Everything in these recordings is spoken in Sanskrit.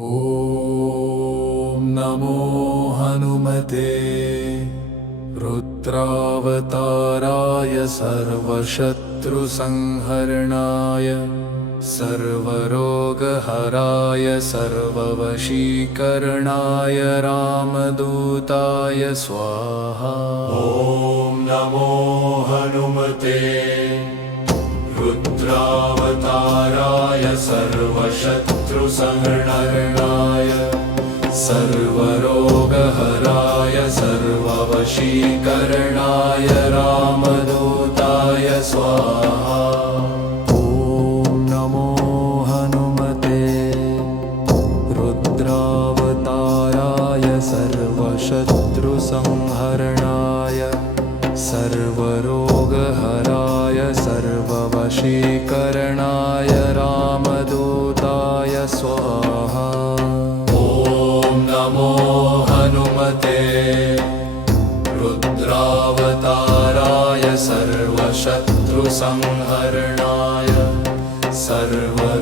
ॐ नमो हनुमते रुद्रावताराय सर्वशत्रुसंहरणाय सर्वरोगहराय सर्ववशीकरणाय रामदूताय स्वाहा। ॐ नमो हनुमते रुद्रावताराय सर्वशत्रुसंहरणाय सर्वरोगहराय सर्ववशीकरणाय रामदूताय स्वाहा। ॐ नमो हनुमते रुद्रावताराय सर्वशत्रुसंहरणाय सर्वरोगहराय सर्ववशीकरणाय रामदूताय स्वाहा। ॐ नमो हनुमते रुद्रावताराय सर्वशत्रुसंहरणाय सर्वरोगहराय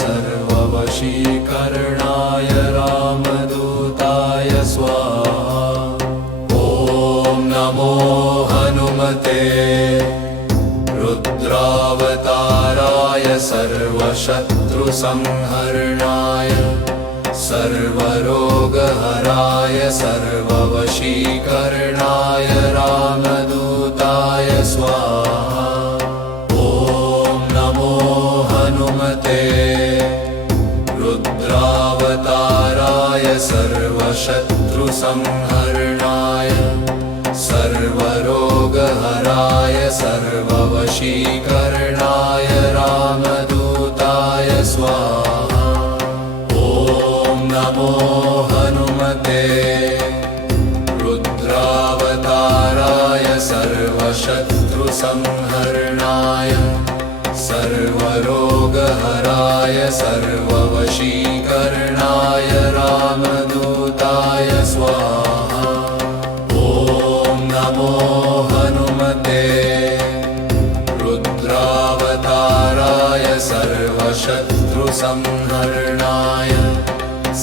सर्ववशीकरणाय रामदूताय स्वाहा। ॐ नमो हनुमते रुद्रावताराय सर्वशत्रुसंहरणाय सर्वरोगहराय सर्ववशीकरणाय रामदूताय स्वाहा। ॐ नमो हनुमते रुद्रावताराय सर्वशत्रुसंहरणाय सर्वरोगहराय सर्ववशीकरणाय रामदूताय स्वाहा। ॐ नमो हनुमते रुद्रावताराय सर्वशत्रुसंहरणाय सर्वरोगहराय सर्ववशीकरणाय रामदूताय स्वाहा। ॐ नमो हनुमते रुद्रावताराय सर्वशत्रुसंहरणाय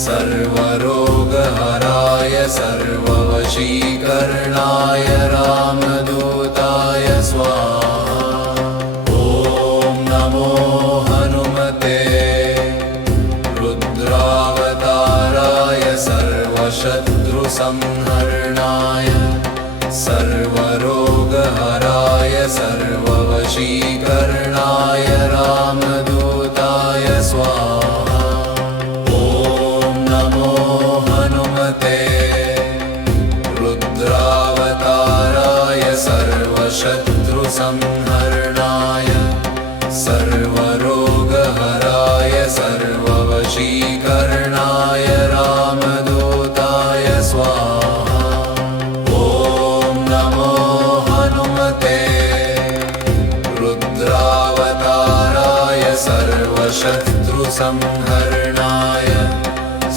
सर्वरोगहराय सर्ववशीकरणाय रामदूताय स्वाहा। ॐ नमो हनुमते रुद्रावताराय सर्वशत्रुसंहरणाय सर्वरोगहराय सर्ववशीकरणाय रामदूताय स्वाहा। ॐ नमो हनुमते रुद्रावताराय सर्वशत्रुसंहरणाय सर्वरोगहराय सर्ववशीकरणाय रामदूताय स्वाहा। ॐ नमो हनुमते रुद्रावताराय सर्वशत्रुसंहरणाय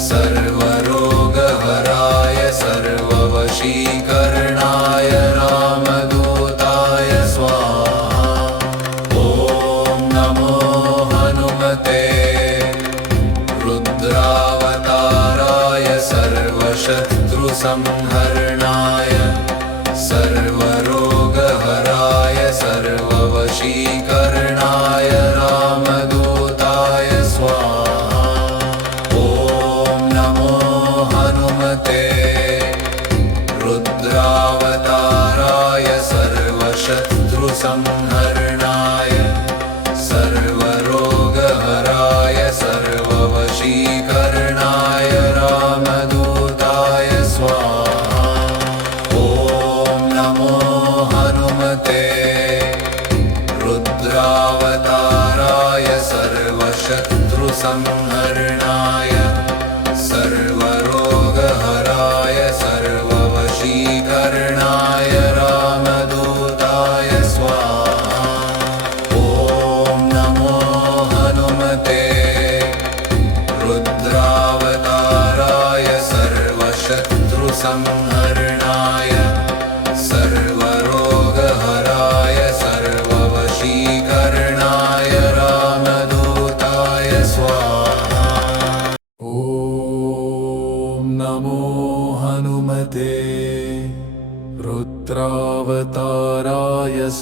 सर्वरोगहराय सर्ववशीकरणाय रामदूताय स्वाहा। ॐ नमो हनुमते रुद्रावताराय सर्वशत्रुसंहरणाय सर्वरोगहराय सर्ववशीकरणाय रामदूताय स्वाहा। ॐ नमो हनुमते रुद्रावताराय सर्वशत्रुसंहरणाय सर्वरोगहराय सर्ववशीकरणाय रामदूताय स्वाहा। ॐ नमो हनुमते रुद्रावताराय सर्वशत्रुसंहरणाय सर्वरोगहराय सर्ववशीकरणाय रामदूताय स्वाहा। ॐ नमो हनुमते रुद्रावताराय सर्वशत्रुसंहरणाय सर्वरोगहराय सर्ववशीकरणाय रामदूताय स्वाहा।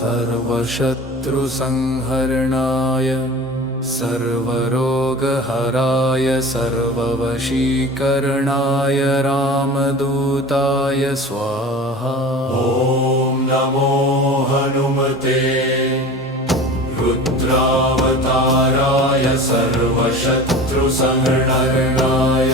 सर्वशत्रुसंहरणाय सर्वरोगहराय सर्ववशीकरणाय रामदूताय स्वाहा। ॐ नमो हनुमते रुद्रावताराय सर्वशत्रुसंहरणाय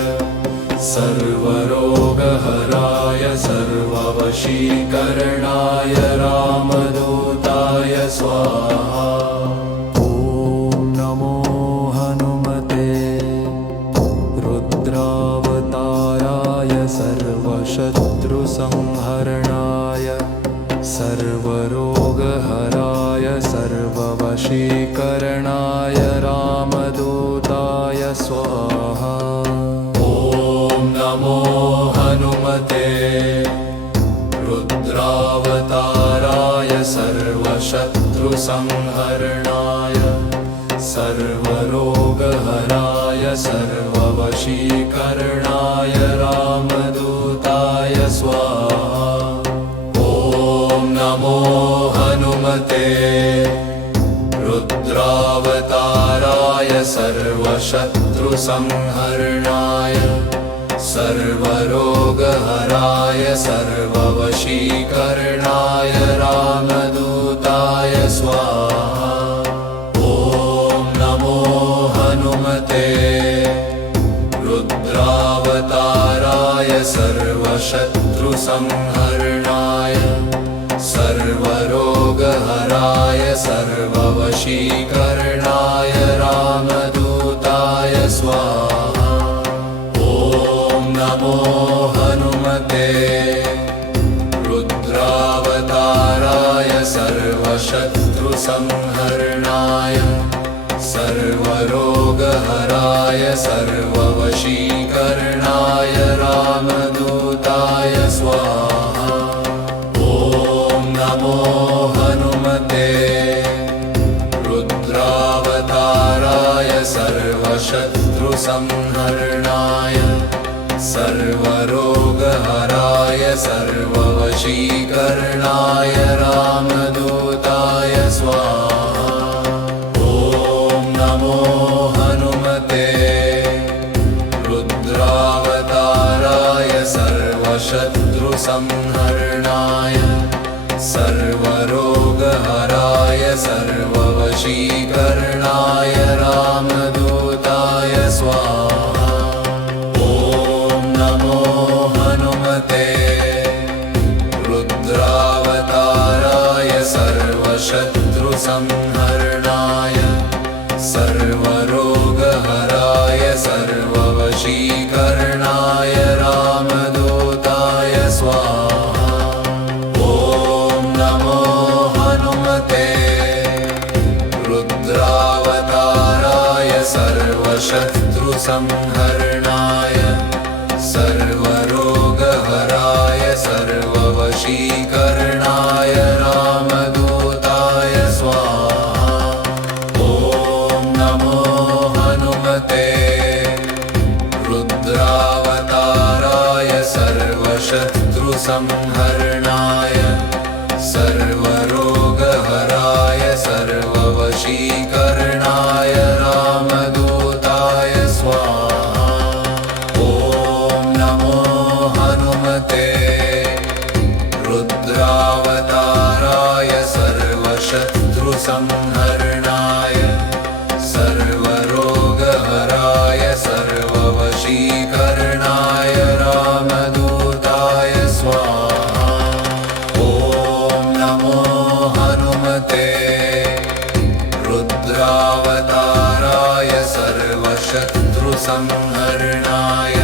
सर्वरोगहराय सर्ववशीकरणाय रामदूताय स्वाहा। ॐ नमो हनुमते रुद्रावताराय सर्वशत्रुसंहरणाय सर्वरोगहराय सर्ववशीकरणाय रामदूताय स्वाहा। ॐ नमो हनुमते रुद्रावताराय सर्वशत्रुसंहरणाय सर्वरोगहराय सर्ववशीकरणाय रामदूताय स्वाहा। ॐ नमो हनुमते रुद्रावताराय सर्वशत्रुसंहरणाय सर्वरोगहराय सर्ववशीकरणाय रामदूताय स्वाहा। ॐ नमो हनुमते रुद्रावताराय सर्वशत्रुसंहरणाय सर्वरोगहराय सर्ववशीकरणाय रामदूताय स्वाहा। ॐ नमो हनुमते रुद्रावताराय सर्वशत्रुसंहरणाय सर्वरोगहराय सर्ववशीकरणाय रामदूताय स्वाहा। ॐ नमो हनुमते रुद्रावताराय सर्वशत्रुसंहरणाय सर्वरोगहराय सर्ववशीकरणाय रामदूताय स्वाहा। ॐ नमो हनुमते रुद्रावताराय सर्वशत्रुसंहरणाय सर्वरोगहराय सर्ववशीकरणाय रामदूताय स्वाहा। ॐ नमो हनुमते रुद्रावताराय सर्वशत्रुसंहरणाय सर्वरोगहराय सर्ववशीकरणाय रामदूताय स्वाहा। ॐ नमो हनुमते रुद्रावताराय सर्वशत्रुसंहरणाय सर्वरोगहराय सर्ववशीकरणाय रामदूताय स्वाहा। ॐ नमो हनुमते रुद्रावताराय सर्वशत्रुसंहरणाय सर्वरोगहराय सर्ववशीकरणाय रामदूताय स्वाहा। ॐ नमो हनुमते रुद्रावताराय सर्वशत्रुसंहरणाय सर्वरोगहराय सर्ववशीकरणाय रामदूताय स्वाहा। ॐ नमो हनुमते रुद्रावताराय सर्वशत्रुसंहरणाय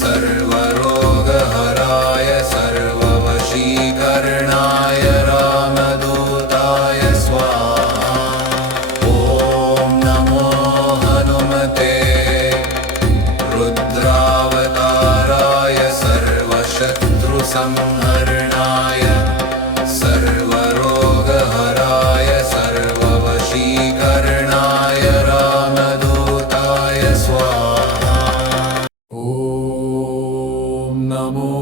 सर्वरोगहराय सर्ववशीकरणाय रामदूताय स्वाहा। ॐ नमो हनुमते रुद्रावताराय सर्वशत्रुसंहरणाय सर्वरोगहराय सर्ववशीकरणाय रामदूताय स्वाहा। ॐ नमो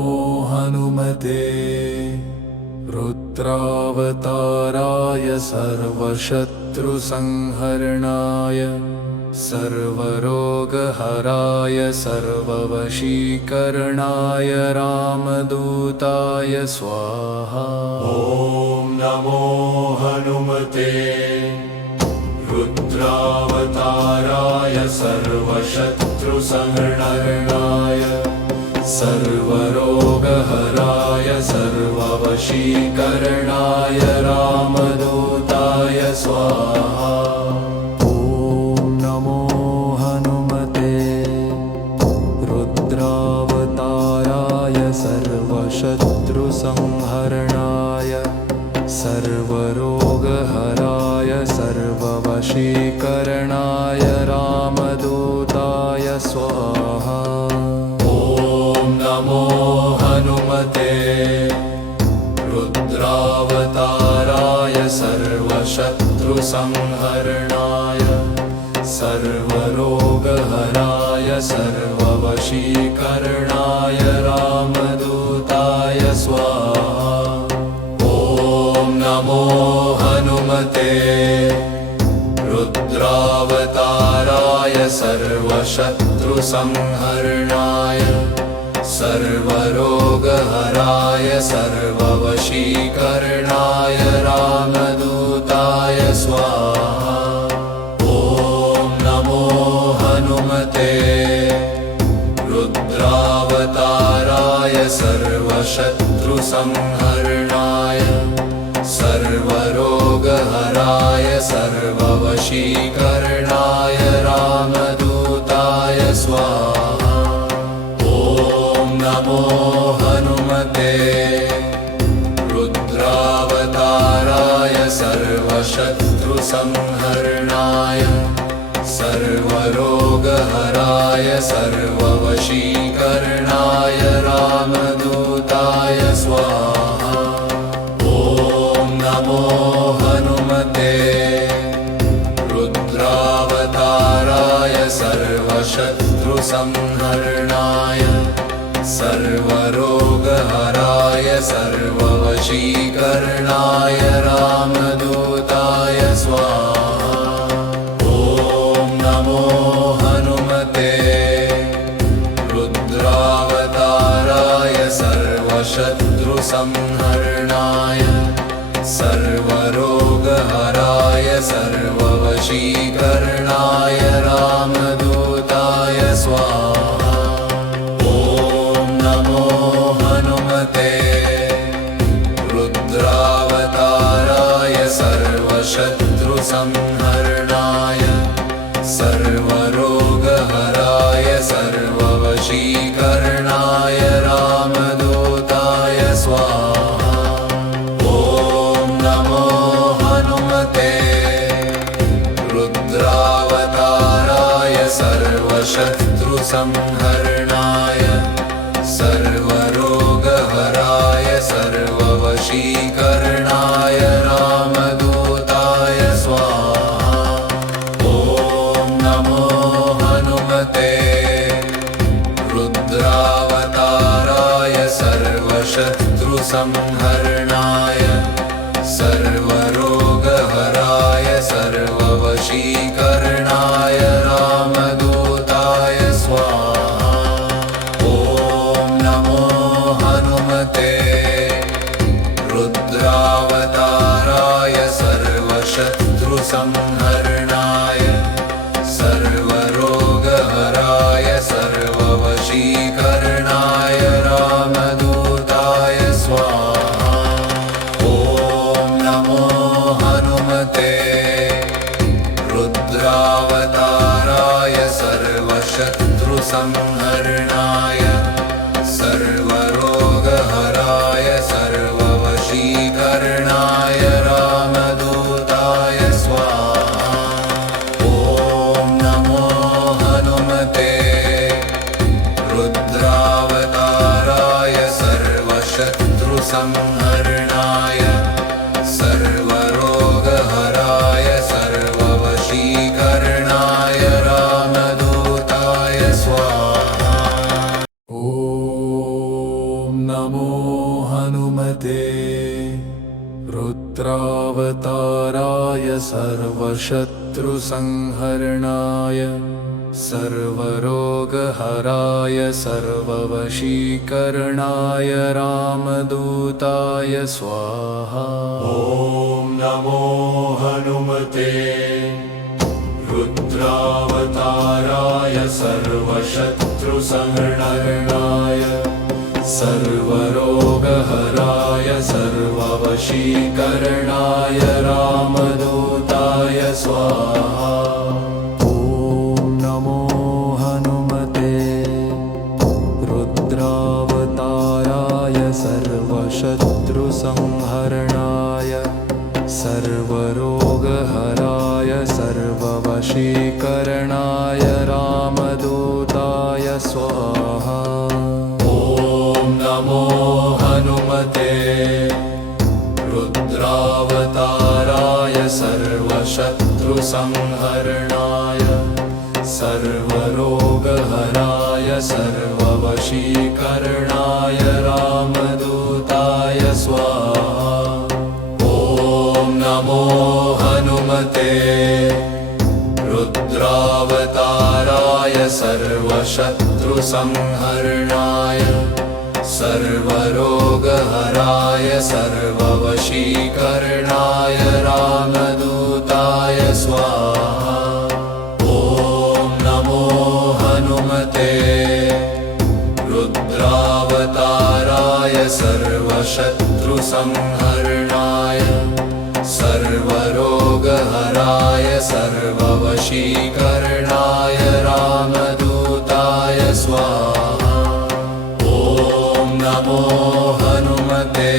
हनुमते रुद्रावताराय सर्वशत्रुसंहरणाय सर्वरोगहराय सर्ववशीकरणाय रामदूताय स्वाहा। ॐ नमो हनुमते रुद्रावताराय सर्वशत्रुसंहरणाय सर्वरोगहराय सर्ववशीकरणाय रामदूताय स्वाहा। ॐ नमो हनुमते रुद्रावताराय सर्वशत्रुसंहरणाय सर्वरोगहराय सर्ववशीकरणाय रामदूताय स्वाहा। ॐ नमो हनुमते रुद्रावताराय सर्वशत्रुसंहरणाय सर्वरोगहराय सर्ववशीकरणाय रामदूताय स्वाहा। ॐ नमो हनुमते रुद्रावताराय सर्वशत्रुसंहरणाय सर्वरोगहराय सर्ववशीकरणाय रामदूताय स्वाहा। ॐ नमो हनुमते रुद्रावताराय सर्वशत्रुसंहरणाय सर्वरोगहराय सर्ववशीकरणाय रामदूताय स्वाहा। ॐ नमो हनुमते रुद्रावताराय सर्वशत्रुसंहरणाय सर्वरोगहराय सर्ववशीकरणाय रामदूताय स्वाहा। ॐ नमो हनुमते रुद्रावताराय सर्वशत्रुसंहरणाय सर्वरोगहराय सर्ववशीकरणाय रामदूताय स्वाहा। ॐ नमो हनुमते रुद्रावताराय सर्वशत्रुसंहरणाय सर्वरोगहराय सर्ववशीकरणाय रामदूताय स्वाहा। ॐ नमो हनुमते रुद्रावताराय सर्वशत्रुसंहरणाय सर्वरोगहराय सर्ववशीकरणाय रामदूताय स्वाहा। ॐ नमो हनुमते रुद्रावताराय सर्वशत्रुसंहरणाय सर्वरोगहराय सर्ववशीकरणाय रामदूताय स्वाहा। ॐ नमो हनुमते रुद्रावताराय सर्वशत्रुसंहरणाय सर्वरोगहराय सर्ववशीकरणाय रामदूताय स्वाहा। ॐ नमो हनुमते रुद्रावताराय सर्वशत्रुसंहरणाय सर्वरोगहराय सर्ववशीकरणाय रामदूताय स्वाहा। ॐ नमो हनुमते रुद्रावताराय सर्वशत्रुसंहरणाय सर्वरोगहराय सर्ववशीकरणाय रामदूताय स्वाहा। ॐ नमो हनुमते रुद्रावताराय सर्वशत्रुसंहरणाय सर्वरोगहराय सर्ववशीकरणाय रामदूताय स्वाहा। ॐ सर्वशत्रुसंहरणाय सर्वरोगहराय सर्ववशीकरणाय रामदूताय स्वाहा। ॐ नमो हनुमते रुद्रावताराय सर्वशत्रुसंहरणाय सर्वरोगहराय सर्ववशीकरणाय रामदूताय स्वाहा। ॐ नमो हनुमते रुद्रावताराय सर्वशत्रुसंहरणाय सर्वरोगहराय सर्ववशीकरणाय रामदूताय स्वाहा। ॐ नमो हनुमते रुद्रावताराय सर्वशत्रुसंहरणाय सर्वरोगहराय सर्ववशीकरणाय रामदूताय स्वाहा। ॐ नमो हनुमते रुद्रावताराय सर्वशत्रुसंहरणाय सर्वरोगहराय सर्ववशीकरणाय रामदूताय स्वाहा। ॐ नमो हनुमते रुद्रावताराय सर्वशत्रुसंहरणाय सर्वरोगहराय सर्ववशीकरणाय रामदूताय स्वाहा। ॐ नमो हनुमते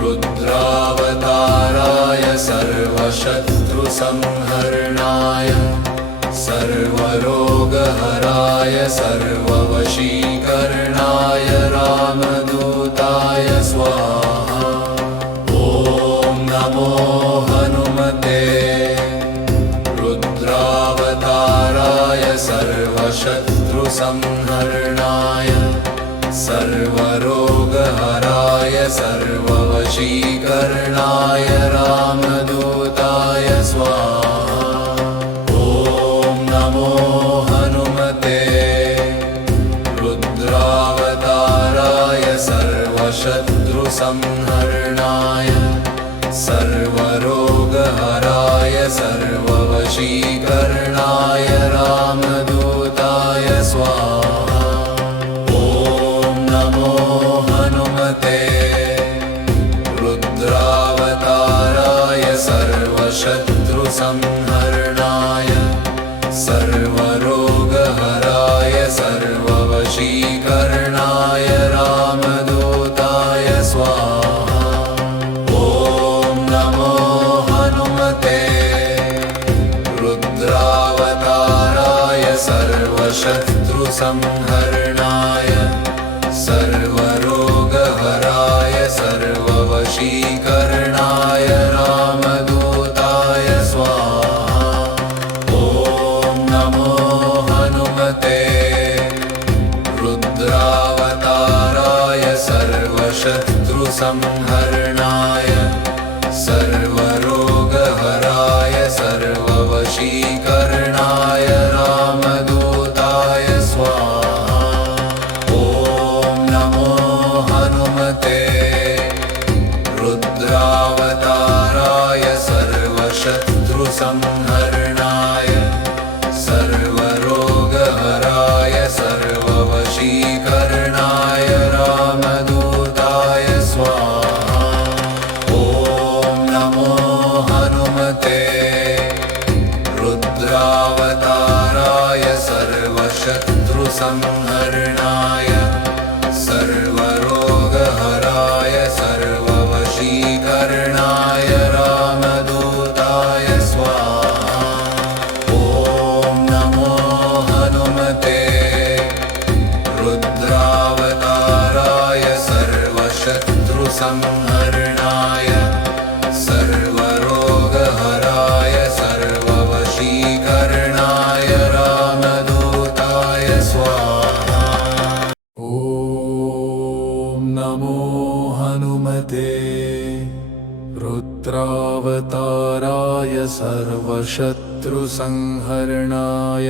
रुद्रावताराय सर्वशत्रुसंहरणाय सर्वरोगहराय सर्ववशीकरणाय रामदूताय स्वाहा। ॐ नमो हनुमते रुद्रावताराय सर्वशत्रुसंहरणाय सर्वरोगहराय सर्ववशीकरणाय रामदूताय स्वाहा। ॐ नमो हनुमते रुद्रावताराय सर्वशत्रुसंहरणाय सर्वरोगहराय सर्ववशीकरणाय रामदूताय स्वाहा। ॐ नमो हनुमते रुद्रावताराय सर्वशत्रुसंहरणाय सर्वरोगहराय सर्ववशीकरणाय रामदूताय स्वाहा। ॐ नमो हनुमते रुद्रावताराय सर्वशत्रुसंहरणाय सर्वरोगहराय सर्ववशीकरणाय रामदूताय स्वाहा। ॐ नमो हनुमते रुद्रावताराय सर्वशत्रुसंहरणाय सर्वरोगहराय सर्ववशीकरणाय रामदूताय स्वाहा। ॐ नमो हनुमते रुद्रावताराय सर्वशत्रुसंहरणाय सर्वरोगहराय सर्ववशीकरणाय रामदूताय स्वाहा। ॐ नमो हनुमते रुद्रावताराय सर्वशत्रुसंहरणाय सर्वरोगहराय सर्ववशीकरणाय रामदूताय स्वाहा। ॐ नमो हनुमते रुद्रावताराय सर्वशत्रुसंहरणाय सर्वरोगहराय सर्ववशीकरणाय रामदूताय स्वाहा। सर्वशत्रुसंहरणाय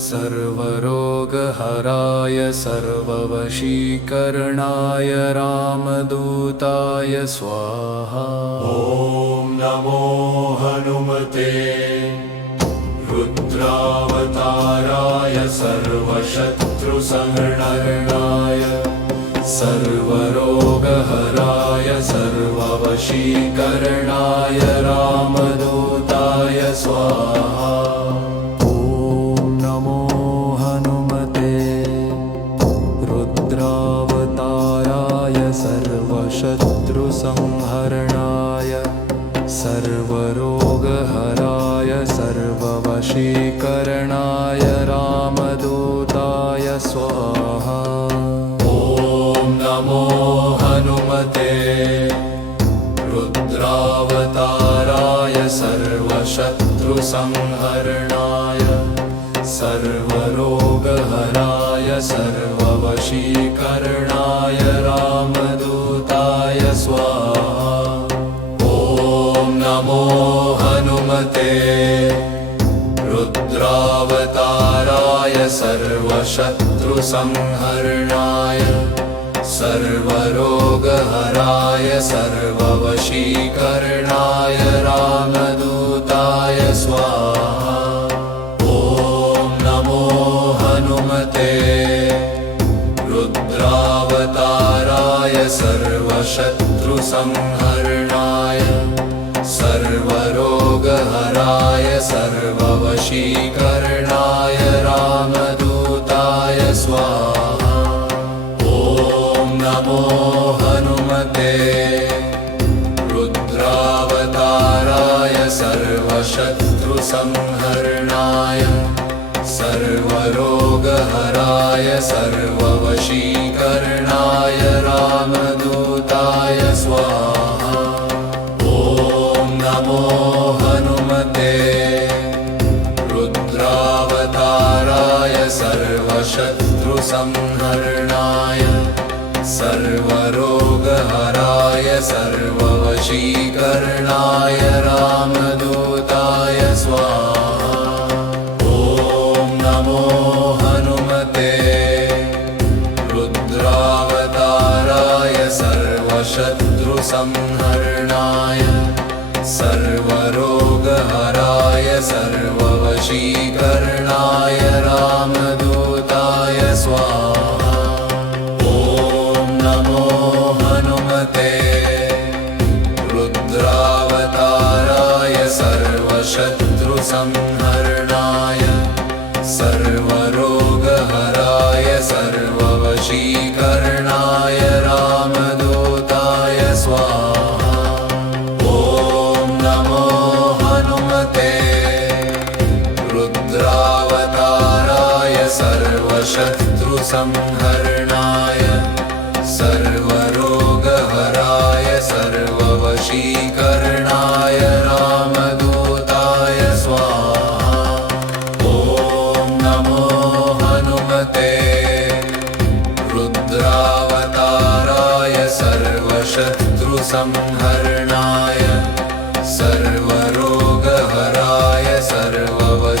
सर्वरोगहराय सर्ववशीकरणाय रामदूताय स्वाहा। ॐ नमो हनुमते रुद्रावताराय सर्वशत्रुसंहरणाय सर्वरोगहराय सर्ववशीकरणाय रामदूताय स्वाहा। ॐ नमो हनुमते रुद्रावताराय सर्वशत्रुसंहरणाय सर्वरोगहराय सर्ववशीकरणाय रामदूताय स्वाहा। ॐ नमो हनुमते रुद्रावताराय सर्वशत्रुसंहरणाय सर्वरोगहराय सर्ववशीकरणाय रामदूताय स्वाहा। ॐ नमो हनुमते रुद्रावताराय सर्वशत्रुसंहरणाय सर्वरोगहराय सर्ववशीकरणाय रामदूताय स्वाहा। ॐ नमो हनुमते रुद्रावताराय सर्वशत्रुसंहरणाय सर्वरोगहराय सर्ववशीकरणाय रामदूताय स्वाहा। ॐ नमो हनुमते रुद्रावताराय सर्वशत्रुसंहरणाय सर्वरोगहराय सर्ववशीकरणाय रामदूताय स्वाहा। ॐ नमो हनुमते रुद्रावताराय सर्वशत्रुसंहरणाय सर्वरोगहराय सर्ववशीकरणाय रामदूताय स्वाहा। ॐ नमो हनुमते रुद्रावताराय सर्वशत्रुसंहरणाय सर्वरोगहराय सर्ववशीकरणाय रामदूताय स्वाहा। ॐ नमो हनुमते रुद्रावताराय सर्वशत्रुसंहरणाय सर्वरोगहराय सर्ववशीकरणाय रामदूताय स्वाहा। ॐ नमो हनुमते रुद्रावताराय सर्वशत्रुसंहरणाय सर्वरोगहराय सर्ववशीकरणाय रामदूताय स्वाहा। ॐ नमो हनुमते रुद्रावताराय सर्वशत्रुसंहरणाय सर्वरोगहराय सर्ववशीकरणाय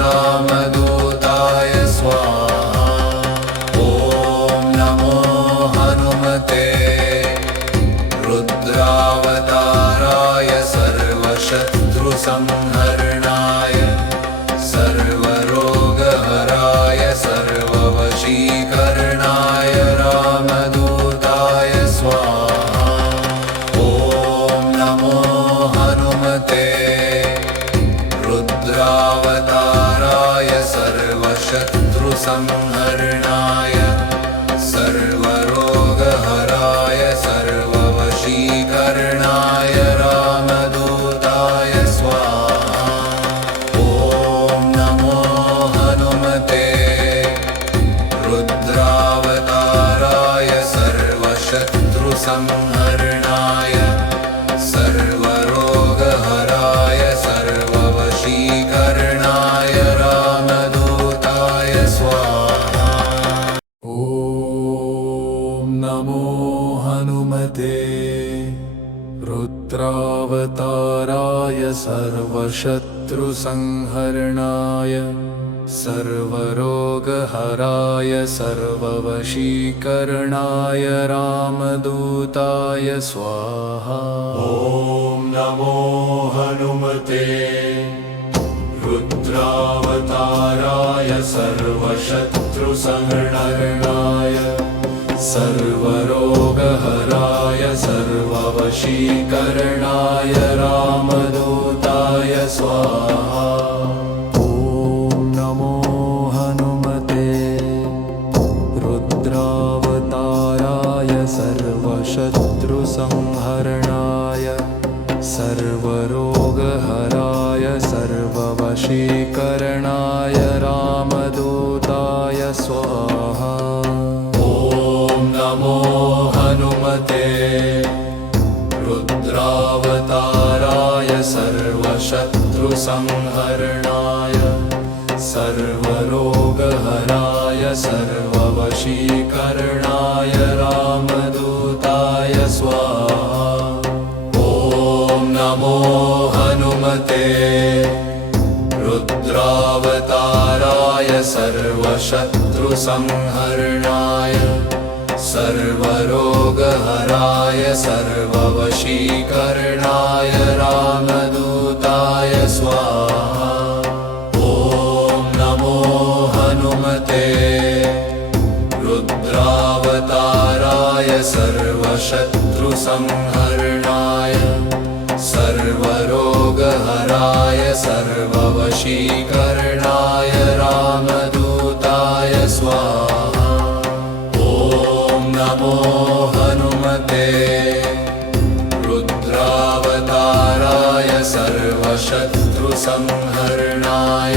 रामदूताय स्वाहा। ॐ नमो हनुमते रुद्रावताराय सर्वशत्रुसंहरणाय सर्वरोगहराय सर्ववशीकरणाय रामदूताय स्वाहा। ॐ नमो हनुमते रुद्रावताराय सर्वशत्रुसंहरणाय सर्वरोगहराय सर्ववशीकरणाय रामदूताय स्वाहा। ॐ नमो हनुमते रुद्रावताराय सर्वशत्रुसंहरणाय सर्वरोगहराय सर्ववशीकरणाय रामदूताय स्वाहा। सर्वशत्रुसंहरणाय सर्वरोगहराय सर्ववशीकरणाय रामदूताय स्वाहा। ॐ नमो हनुमते रुद्रावताराय सर्वशत्रुसंहरणाय सर्वरोगहराय सर्ववशीकरणाय रामदूताय स्वाहा। ॐ नमो हनुमते रुद्रावताराय सर्वशत्रुसंहरणाय सर्वरोगहराय सर्ववशीकरणाय रामदूताय स्वाहा। ॐ नमो हनुमते रुद्रावताराय सर्वशत्रुसंहरणाय सर्वरोगहराय सर्ववशीकरणाय रामदूताय स्वाहा। ॐ नमो हनुमते रुद्रावताराय सर्वशत्रुसंहरणाय सर्वरोगहराय सर्ववशीकरणाय रामदूताय स्वाहा। ॐ नमो हनुमते रुद्रावताराय सर्वशत्रुसंहरणाय सर्वरोगहराय सर्ववशीकरणाय रामदूताय स्वाहा। ॐ नमो हनुमते रुद्रावताराय सर्वशत्रुसंहरणाय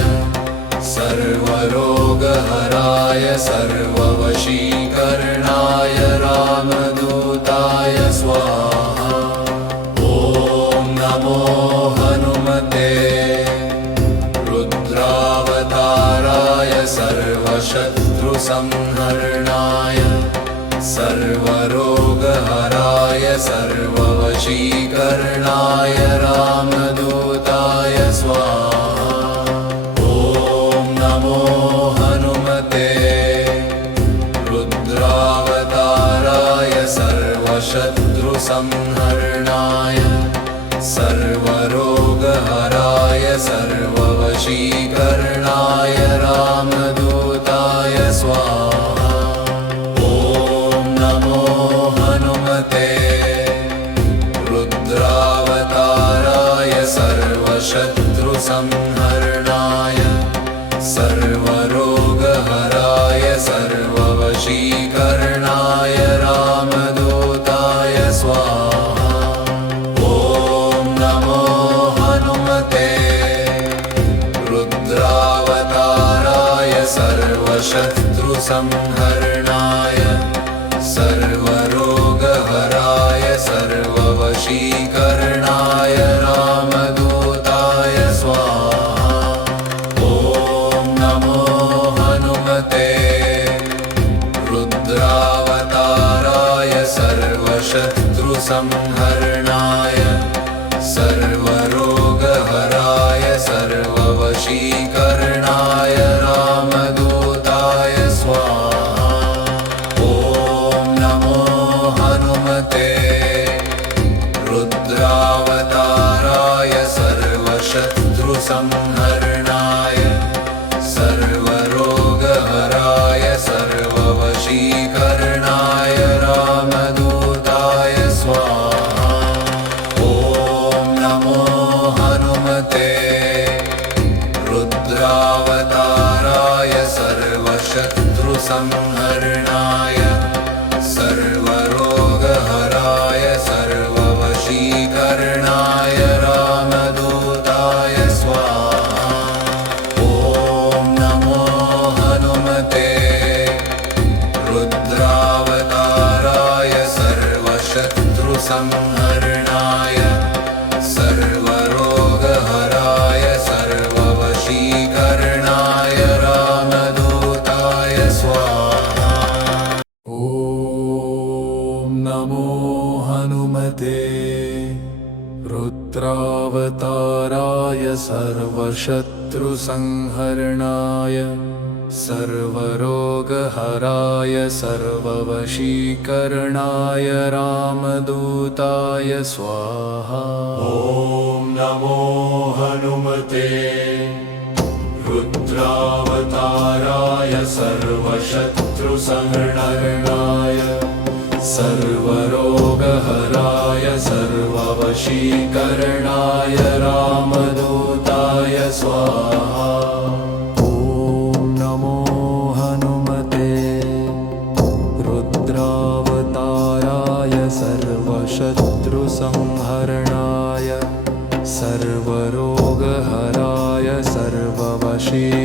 सर्वरोगहराय सर्ववशीकरणाय रामदूताय स्वाहा। ॐ नमो हनुमते रुद्रावताराय सर्वशत्रुसंहरणाय सर्वरोगहराय सर्ववशीकरणाय रामदूताय स्वाहा। ॐ नमो हनुमते रुद्रावताराय सर्वशत्रुसंहरणाय सर्वरोगहराय सर्ववशीकरणाय रामदूताय स्वाहा। ॐ नमो हनुमते रुद्रावताराय सर्वशत्रुसंहरणाय सर्वरोगहराय सर्ववशीकरणाय रामदूताय स्वाहा। ॐ नमो हनुमते रुद्रावताराय सर्वशत्रुसंहरणाय सर्वरोगहराय सर्ववशीकरणाय रामदूताय स्वाहा। ॐ नमो हनुमते रुद्रावताराय सर्वशत्रुसंहरणाय सर्वरोगहराय सर्ववशीकरणाय रामदूताय स्वाहा। ॐ नमो हनुमते रुद्रावताराय सर्वशत्रुसंहरणाय सर्वरोगहराय सर्ववशीकरणाय रामदूताय स्वाहा। ॐ नमो हनुमते रुद्रावताराय सर्वशत्रुसंहरणाय सर्वरोगहराय सर्ववशीकरणाय रामदूताय स्वाहा। ॐ नमो हनुमते रुद्रावताराय सर्वशत्रुसंहरणाय सर्वरोगहराय सर्ववशीकरणाय रामदूताय स्वाहा। सर्वशत्रुसंहरणाय सर्वरोगहराय सर्ववशीकरणाय रामदूताय स्वाहा। ॐ नमो हनुमते रुद्रावताराय सर्वशत्रुसंहरणाय सर्वरोगहराय सर्ववशीकरणाय रामदूताय स्वाहा। ॐ नमो हनुमते रुद्रावताराय सर्वशत्रुसंहरणाय सर्वरोगहराय सर्ववशीकरणाय